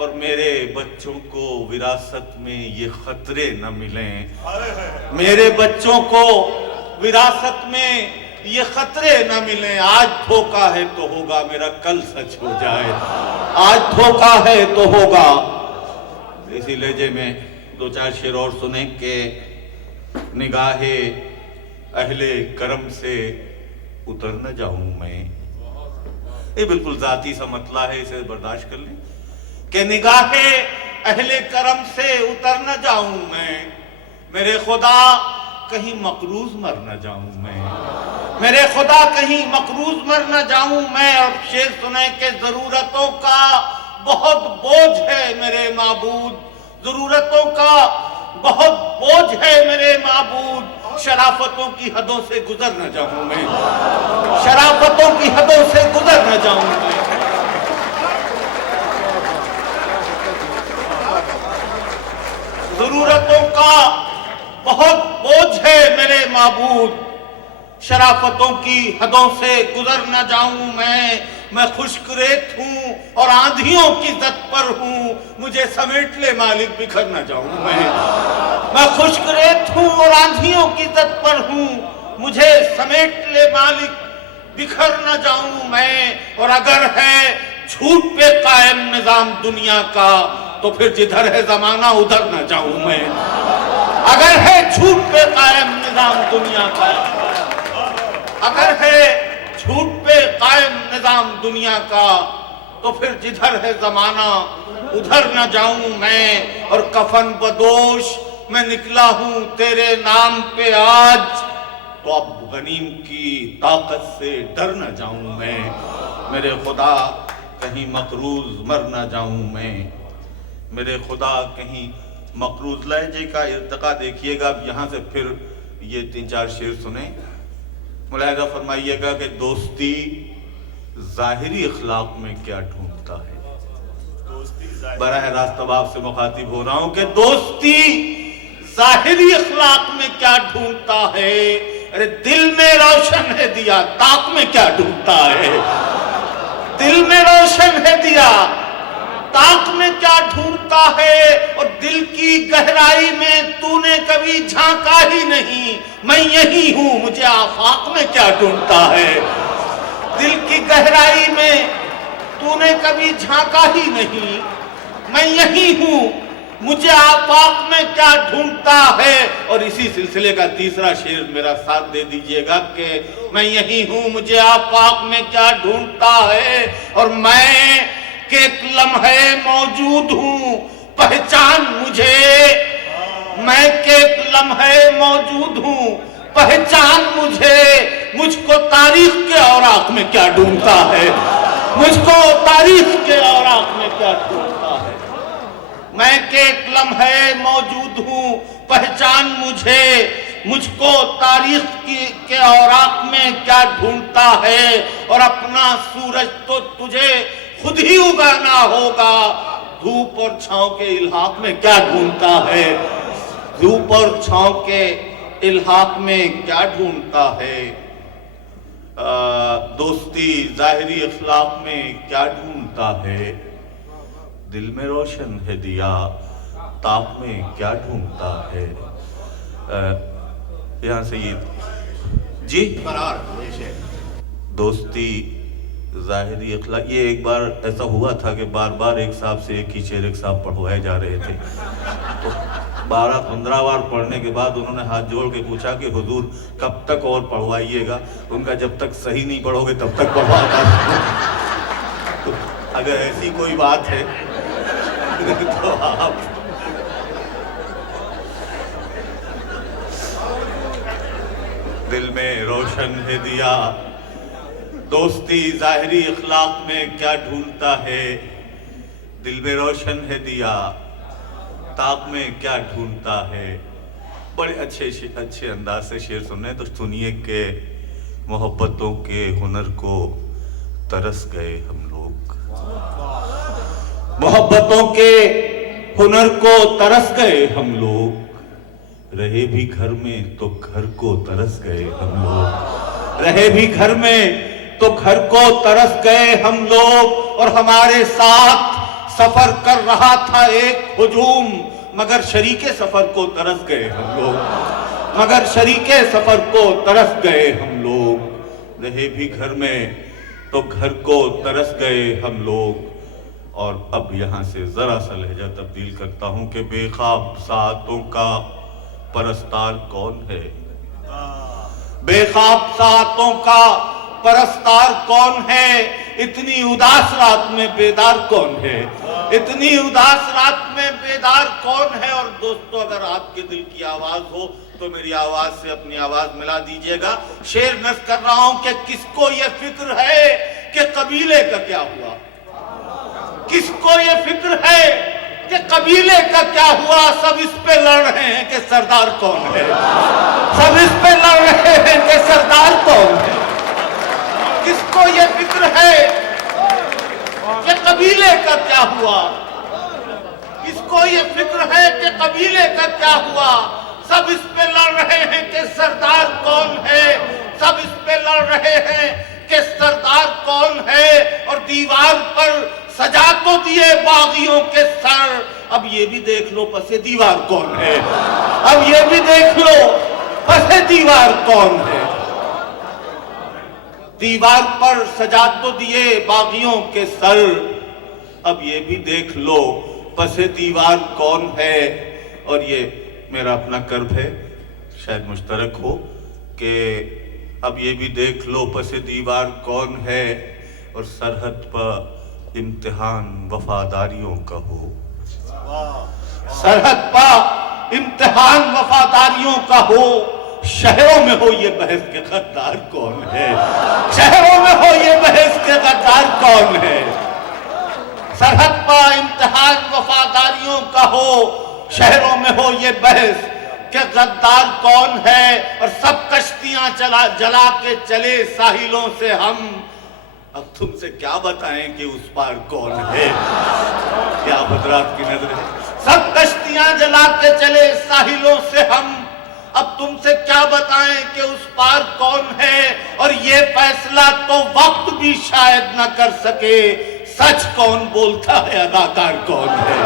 اور میرے بچوں کو وراثت میں یہ خطرے نہ ملیں، میرے بچوں کو وراثت میں یہ خطرے نہ ملیں۔ آج دھوکا ہے تو ہوگا میرا کل سچ ہو جائے، آج دھوکا ہے تو ہوگا۔ اسی لہجے میں دو چار شعر اور سنیں کہ نگاہ اہل کرم سے اتر نہ جاؤں میں۔ یہ بالکل ذاتی سا مسئلہ ہے، اسے برداشت کر لیں کہ نگاہ اہل کرم سے اتر نہ جاؤں میں، میرے خدا کہیں مقروض مر نہ جاؤں میں، میرے خدا کہیں مقروض مر نہ جاؤں میں۔ اور شعر سنیں کہ ضرورتوں کا بہت بوجھ ہے میرے معبود، ضرورتوں کا بہت بوجھ ہے میرے معبود، شرافتوں کی حدوں سے گزر نہ جاؤں میں، شرافتوں کی حدوں سے گزر نہ جاؤں میں۔ ضرورتوں کا بہت بوجھ ہے میرے معبود، شرافتوں کی حدوں سے گزر نہ جاؤں میں خشک ریت ہوں اور آندھیوں کی زد پر ہوں، مجھے سمیٹ لے مالک بکھر نہ جاؤں میں خشک ریت ہوں اور آندھیوں کی زد پر ہوں، مجھے سمیٹ لے مالک بکھر نہ جاؤں میں۔ اور اگر ہے جھوٹ پہ قائم نظام دنیا کا تو پھر جدھر ہے زمانہ ادھر نہ جاؤں میں، اگر ہے جھوٹ پہ قائم نظام دنیا کا، اگر ہے جھوٹ پہ قائم نظام دنیا کا تو پھر جدھر ہے زمانہ ادھر نہ جاؤں میں۔ اور کفن بدوش میں نکلا ہوں تیرے نام پہ آج، تو اب غنیم کی طاقت سے ڈر نہ جاؤں میں، میرے خدا کہیں مقروض مر نہ جاؤں میں، میرے خدا کہیں مقروض۔ لہجے کا ارتقا دیکھیے گا۔ اب یہاں سے پھر یہ تین چار شعر سنیں، ملاحظہ فرمائیے گا کہ دوستی ظاہری اخلاق میں کیا ڈھونڈتا ہے۔ براہ راست اب آپ سے مخاطب ہو رہا ہوں کہ دوستی ظاہری اخلاق میں کیا ڈھونڈتا ہے۔ ارے دل میں روشن ہے دیا، طاق میں کیا ڈھونڈتا ہے، دل میں روشن ہے دیا، طاق میں کیا ڈھونڈتا ہے۔ اور دل کی گہرائی میں تو نے کبھی جھانکا ہی نہیں، میں یہی ہوں مجھے آفاق میں کیا ڈھونڈتا ہے۔ دل کی گہرائی میں تو نے کبھی جھانکا ہی نہیں، میں یہی ہوں مجھے آفاق میں کیا ڈھونڈتا ہے۔ اور اسی سلسلے کا تیسرا شعر میرا ساتھ دے دیجئے گا کہ میں یہی ہوں مجھے آفاق میں کیا ڈھونڈتا ہے، اور میں کہ ایک لمحے موجود ہوں پہچان مجھے، میں کہ ایک لمحے موجود ہوں پہچان مجھے، مجھ کو تاریخ کے اوراق میں کیا ڈھونڈتا ہے، مجھ کو تاریخ کے اوراق میں کیا ڈھونڈتا ہے۔ میں کہ ایک لمحے موجود ہوں پہچان مجھے، مجھ کو تاریخ کے اوراق میں کیا ڈھونڈتا ہے۔ اور اپنا سورج تو تجھے خود ہی اگانا ہوگا، دھوپ اور چھاؤں کے الحاق میں کیا ڈھونڈتا ہے، دھوپ اور چھاؤں کے الحاق میں کیا ڈھونڈتا ہے۔ دوستی ظاہری اخلاق میں کیا ڈھونڈتا ہے، دل میں روشن ہے دیا، طاق میں کیا ڈھونڈتا ہے۔ یہاں سے یہ جی دوستی ظاہری اخلاق، یہ ایک بار ایسا ہوا تھا کہ بار بار ایک صاحب سے ایک ہی شعر ایک صاحب پڑھوائے جا رہے تھے، تو 12-15 بار پڑھنے کے بعد انہوں نے ہاتھ جوڑ کے پوچھا کہ حضور کب تک اور پڑھوائیے گا۔ ان کا جب تک صحیح نہیں پڑھو گے تب تک پڑھواتا۔ تو اگر ایسی کوئی بات ہے تو آپ دل میں روشن ہے دیا، دوستی ظاہری اخلاق میں کیا ڈھونڈتا ہے، دل میں روشن ہے دیا، طاق میں کیا ڈھونڈتا ہے۔ بڑے اچھے انداز سے شعر سننے تو سنیے کہ محبتوں کے ہنر کو ترس گئے ہم لوگ، محبتوں کے ہنر کو ترس گئے ہم لوگ، رہے بھی گھر میں تو گھر کو ترس گئے ہم لوگ، رہے بھی گھر میں تو گھر کو ترس گئے ہم لوگ، اور ہمارے ساتھ سفر کر رہا تھا ایک ہجوم، مگر شریک سفر کو ترس گئے ہم لوگ، مگر شریک سفر کو ترس گئے ہم لوگ، رہے بھی گھر میں تو گھر کو ترس گئے ہم لوگ۔ اور اب یہاں سے ذرا سا لہجہ تبدیل کرتا ہوں کہ بے خواب ساعتوں کا پرستار کون ہے؟ بے خواب ساعتوں کا پرستار کون ہے؟ اتنی اداس رات میں بیدار کون ہے؟ اتنی اداس رات میں بیدار کون ہے؟ اور دوستو اگر آپ کے دل کی آواز ہو تو میری آواز سے اپنی آواز ملا دیجئے گا۔ شعر نظم کر رہا ہوں کہ کس کو یہ فکر ہے کہ قبیلے کا کیا ہوا؟ کس کو یہ فکر ہے کہ قبیلے کا کیا ہوا؟ سب اس پہ لڑ رہے ہیں کہ سردار کون ہے، سب اس پہ لڑ رہے ہیں کہ سردار کون ہے۔ کس کو یہ فکر ہے کہ قبیلے کا کیا ہوا؟ کس کو یہ فکر ہے کہ قبیلے کا کیا ہوا؟ سب اس پہ لڑ رہے ہیں کہ سردار کون ہے، سب اس پہ لڑ رہے ہیں کہ سردار کون ہے۔ اور دیوار پر سجا تو دیے باغیوں کے سر، اب یہ بھی دیکھ لو پس دیوار کون ہے، اب یہ بھی دیکھ لو پس دیوار کون ہے۔ دیوار پر سجا تو دیے باغیوں کے سر، اب یہ بھی دیکھ لو پس دیوار کون ہے۔ اور یہ میرا اپنا کرب ہے، شاید مشترک ہو، کہ اب یہ بھی دیکھ لو پس دیوار کون ہے، اور سرحد پر امتحان وفاداریوں کا ہو، سرحد پر امتحان وفاداریوں کا ہو۔ شہروں میں ہو یہ بحث کہ غدار کون ہے، شہروں میں ہو یہ بحث کہ غدار کون ہے۔ سرحد پر امتحان وفاداریوں کا ہو، شہروں میں ہو یہ بحث کہ غدار کون ہے۔ اور سب کشتیاں جلا کے چلے ساحلوں سے ہم، اب تم سے کیا بتائیں کہ اس پار کون ہے۔ کیا حضرات کی نظر ہے۔ سب کشتیاں جلا کے چلے ساحلوں سے ہم، اب تم سے کیا بتائیں کہ اس پار کون ہے۔ اور یہ فیصلہ تو وقت بھی شاید نہ کر سکے، سچ کون بولتا ہے، اداکار کون ہے۔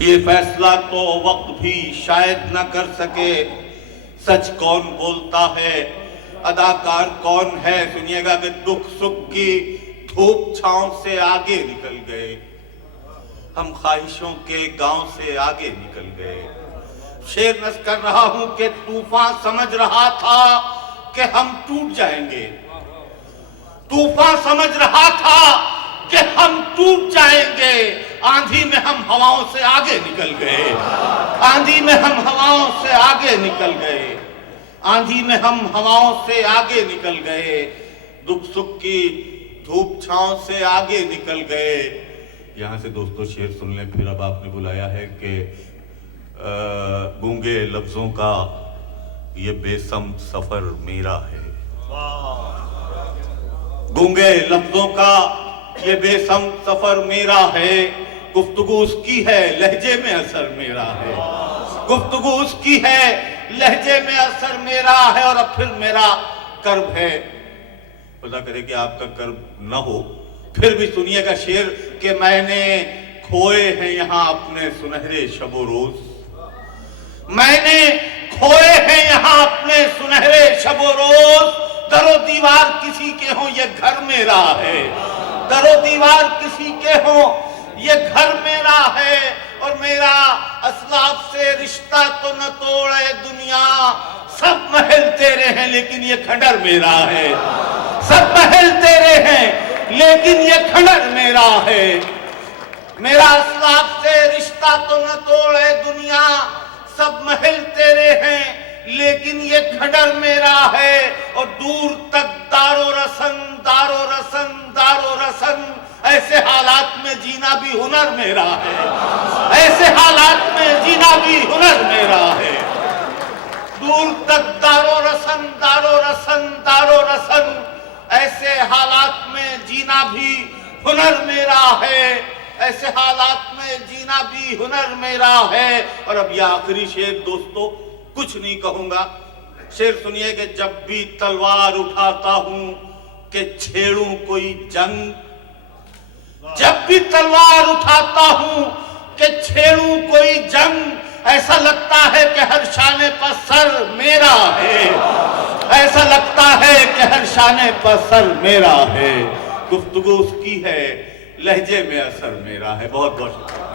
یہ فیصلہ تو وقت بھی شاید نہ کر سکے، سچ کون بولتا ہے، اداکار کون ہے۔ سنیے گا کہ دکھ سکھ کی دھوپ چھاؤں سے آگے نکل گئے، ہم خواہشوں کے گاؤں سے آگے نکل گئے۔ شعر نظم کر رہا ہوں کہ طوفان سمجھ رہا تھا کہ ہم ٹوٹ جائیں گے، طوفان سمجھ رہا تھا کہ ہم ٹوٹ جائیں گے۔ آندھی میں ہم ہواؤں سے آگے نکل گئے، آندھی میں ہم ہواؤں سے آگے نکل گئے، آندھی میں ہم ہواؤں سے آگے نکل گئے، دکھ سکھ کی دھوپ چھاؤں سے آگے نکل گئے۔ یہاں سے دوستو شعر سن لیں، پھر اب آپ نے بلایا ہے کہ گونگے لفظوں کا یہ بے سمت سفر میرا ہے، گونگے لفظوں کا یہ بے سمت سفر میرا ہے، گفتگو اس کی ہے لہجے میں اثر میرا ہے، گفتگو اس کی ہے لہجے میں اثر میرا ہے۔ اور اب پھر میرا کرب ہے، خدا کرے کہ آپ کا کرب نہ ہو، پھر بھی سنیے گا شعر کہ میں نے کھوئے ہیں یہاں اپنے سنہرے شب و روز، میں نے کھوئے ہیں یہاں اپنے سنہرے شب و روز، در و دیوار کسی کے ہوں یہ گھر میرا ہے، در و دیوار کسی کے ہوں یہ گھر میرا ہے۔ اور میرا اسلاف سے رشتہ تو نہ توڑے دنیا، سب محل تیرے ہیں لیکن یہ کھنڈر میرا ہے، سب محل تیرے ہیں لیکن یہ کھنڈر میرا ہے۔ میرا اسلاف سے رشتہ تو نہ توڑے دنیا، سب محل تیرے ہیں لیکن یہ کھنڈر میرا ہے۔ اور دور تک دار و رسن، دار و رسن، دار و رسن، ایسے حالات میں جینا بھی ہنر میرا ہے، ایسے حالات میں جینا بھی ہنر میرا ہے۔ دور تک دار و رسن، دار و رسن، دار و رسن، ایسے حالات میں جینا بھی ہنر میرا ہے۔ ایسے حالات میں جینا بھی ہنر میرا ہے. اور اب یہ آخری شعر دوستو, کچھ نہیں کہوں گا. شعر سنیے کہ جب بھی تلوار اٹھاتا ہوں کہ چھیڑوں کوئی جنگ, جب بھی تلوار اٹھاتا ہوں کہ چھیڑوں کوئی جنگ, ایسا لگتا ہے کہ ہر شانے پر سر میرا ہے, ایسا لگتا ہے کہ ہر شانے پر سر میرا ہے. گفتگو اس کی ہے, لہجے میں اثر میرا ہے. بہت بہت شکریہ.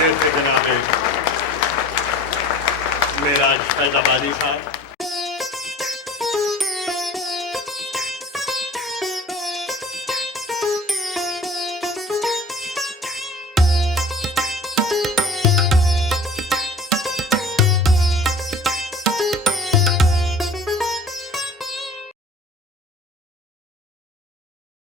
یہ تھے جناب معراج فیض آبادی صاحب.